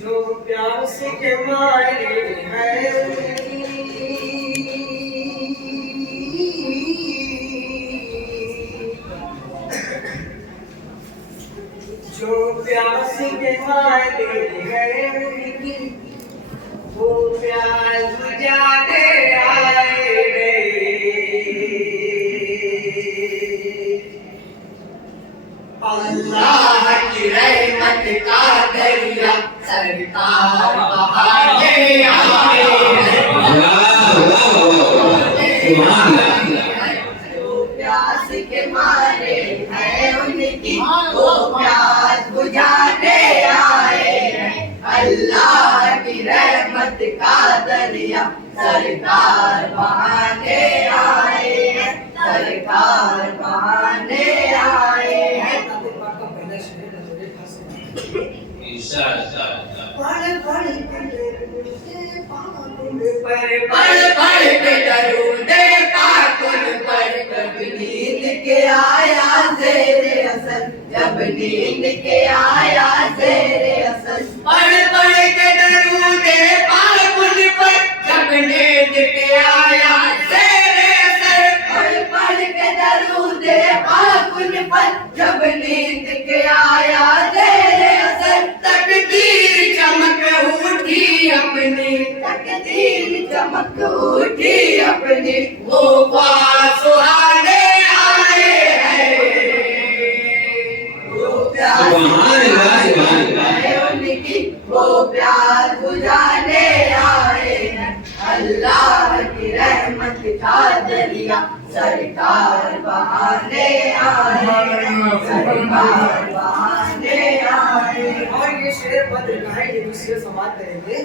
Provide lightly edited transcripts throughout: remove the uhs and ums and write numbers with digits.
جو پیاس کے مارے ہیں جو پیاس کے مارے ہیں وہ پیاس بجھانے آئے اللہ کی رحمت کا دریا سرکار بہانے آئے جو پیاس کے مارے ہیں ان کی وہ پیاس بجھانے آئے ہیں اللہ کی رحمت کا دریا سرکار بہانے آئے ہیں سرکار بہانے آئے ہیں پڑھ کے درود پاک ان پر جب نیند کے آیا زیر اثر جب نیند کے آیا زیر اثر پڑھ کے درود پاک ان پر جب نیند کے آیا زیر اثر پڑھ کے درود پاک ان پر جب نیند کے آیا زیر اثر تقدیر چمک اٹھی اپنی تقدیر چمک اٹھی اپنی وہ پاس سہانے آئے ہیں وہ پیاس ان کی وہ پیاس بجھانے آئے ہیں اللہ کی رحمت کا دریا سرکار بہانے آئے سرکار بہانے آئے اور یہ شعر بدر کا ہے یہ دوسرے سماعت کریں گے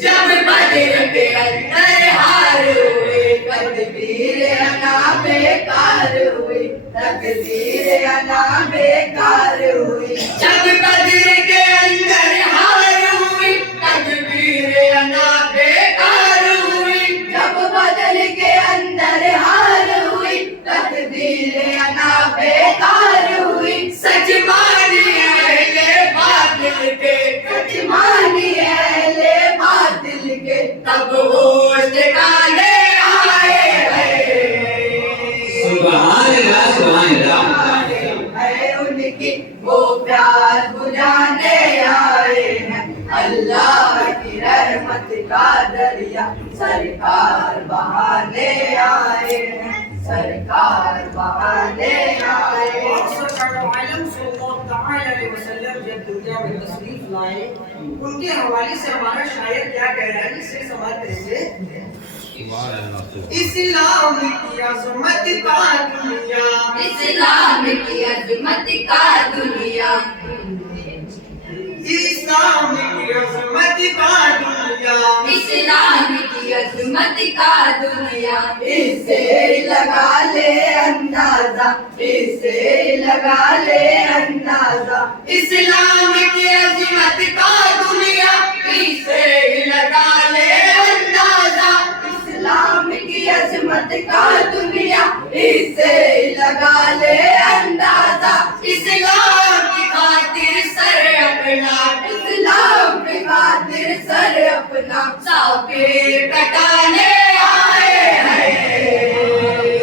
جب بدر کے اندر ہار ہوئے تدبیر انا بیکار ہوئی تقدیر انا بیکار ہوئی جب بدر کے اندر ہار ہوئی تدبیر انا بیکار ہوئی جب بدر کے اندر ہار ہوئی تقدیر انا بیکار ہوئی سچ مانی اہل باطل کے سچ مانی اہل باطل کے تب ہوش ٹھکانے آئے ہیں سبحان اللہ ہے ان کی وہ پیاس بجھانے آئے ہیں اللہ کی رحمت کا دریا سرکار بہانے آئے ہیں سرکار بہانے آئے عالم صلی اللہ تعالی علیہ وسلم جب دنیا میں تشریف لائے ان کے حوالے سے ہمارا شاعر کیا کہہ رہا ہے اسے سمجھ دیجیے اسلام کی عظمت کا دنیا اسلام کی عظمت کا دنیا اسلام کی عظمت کا دنیا اسلام کی عظمت کا دنیا اسے لگا لے اندازہ اسے لگا لے اندازہ اسلام کی عظمت کا دنیا اسے لگا لے اندازہ اسلام کی عظمت کا دنیا اسے لگا لے اندازہ اسلام کی خاطر سر اپنا اسلام کی خاطر سر اپنا کافر کٹانے آئے ہیں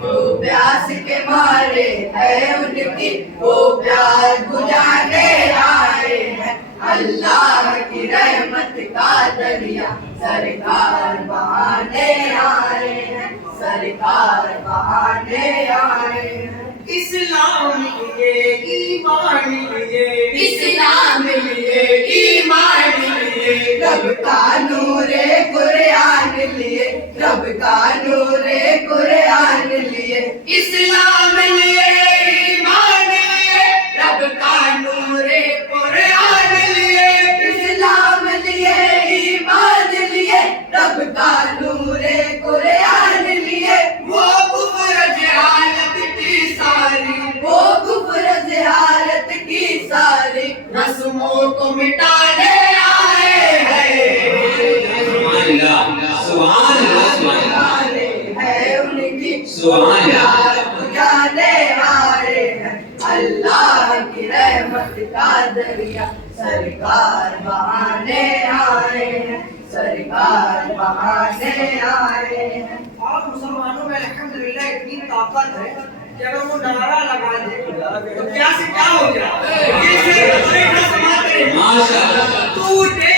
وہ پیاس کے مارے ہے ان کی وہ پیاس بجھانے آئے ہیں اللہ کی رحمت کا دریا سرکار بہانے آئے ہیں سرکار بہانے آئے ہیں اسلام لیے ایمان لیے اسلام لیے ایمان لیے رب کا نور قرآن لیے رب کا نور قرآن لیے اسلام لیے ایمان لیے رب کا نور قرآن لیے اسلام لیے ایمان لیے رب کا نور قرآن لیے وہ کفر جہالت کی ساری وہ کفر جہالت کی ساری رسموں کو مٹانے آئے ہیں سبحان اللہ ہے ان کی سبحان اللہ بجھانے آئے ہیں اللہ کی رحمت کا دریا سرکار بہانے آئے ہیں سرکار بہانے آئے ہیں اور مسلمانوں میں الحمدللہ اتنی طاقت ہے کہ اگر وہ نعرہ لگا دے تو کیا سے کیا ہو جائے ماشاءاللہ ٹوٹے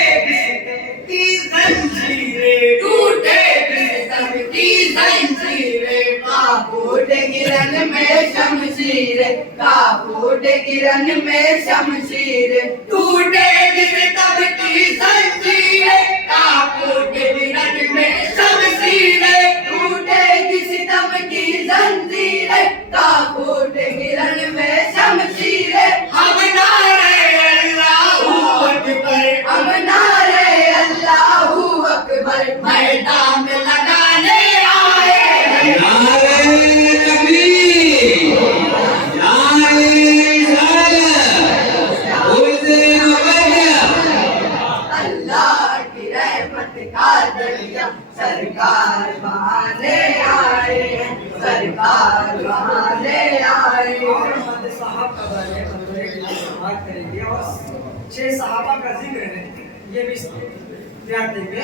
کی زنجیریں ٹوٹے قسم کی زنجیریں کاپوٹ گرن میں شمشیریں کاپوٹ گرن میں شمشیریں ٹوٹے قسم کی زنجیریں کاپوٹ گرن میں شمشیریں ٹوٹے قسم کی زنجیریں کاپوٹ گرن میں شمشیریں ہم نعرے اللہ اکبر ہم نعرے اللہ اکبر میدان میں لگانے آئے ہیں نعرہ تکبیر نعرہ رسالت عرض مقدم اللہ کی رحمت کا دریا سرکار بہانے آئے ہیں سرکار بہانے آئے ہیں محمد صاحب کا بارے میں بات کریں گے اور 6 صحابہ کا ذکر ہے یہ بھی یاد دیں گے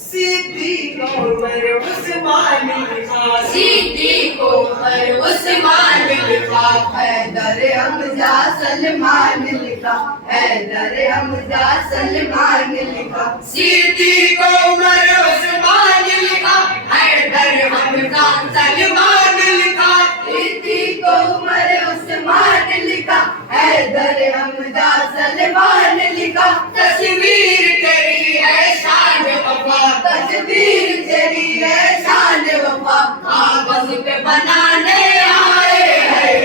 صدیق عمر عثمان لکھا صدیق عمر عثمان لکھا حیدر حمزہ سلمان لکھا حیدر حمزہ سلمان لکھا صدیق عمر عثمان لکھا حیدر حمزہ سلمان لکھا صدیق عمر عثمان لکھا حیدر حمزہ سلمان لکھا تصویر تیری ہے شان وفا تصویر تیری ہے شان وفا کاغذ پہ بنانے آئے ہیں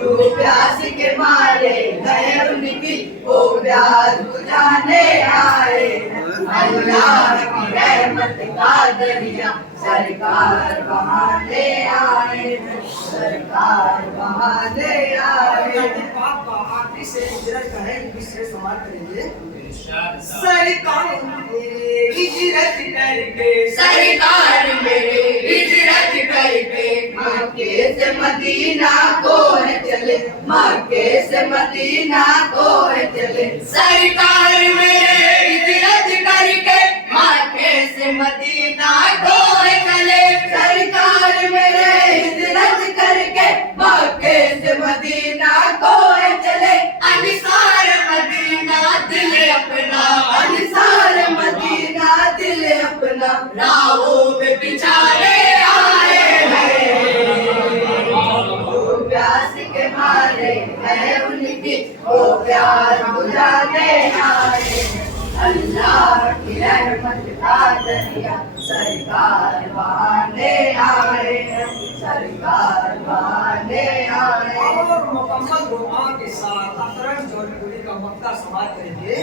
تو پیاس کے مارے گئے ان کی وہ پیاس بجھانے آئے ہیں اللہ کی رحمت کا دریا سرکار بہانے آئے ہیں سرکار بہانے آئے ہیں پاک کا آخری سے ہجرت کا ہے اس سے سوال کریں گے سرکار ہجرت کر کے سرکار میرے ہجرت کر کے مکے سے مدینہ کو ہے چلے مکے سے مدینہ کو ہے چلے سرکار میرے ہجرت کر کے مکے سے مدینہ کو ہے چلے سرکار میرے ہجرت کر کے مکے سے مدینہ کو ہے چلے انصار مدینہ دل اپنا انصار مدینہ دل اپنا راہوں پہ بچھانے آئے ہیں وہ پیاس کے مارے ہے ان کی وہ پیاس بجھانے آئے ہیں اللہ کی رحمت کا دریا سرکار بہانے آئے ہیں سرکار بہانے آئے ہیں اور مکمل دعا کے ساتھ اکرم جوہری کا مکہ سماعت کریں گے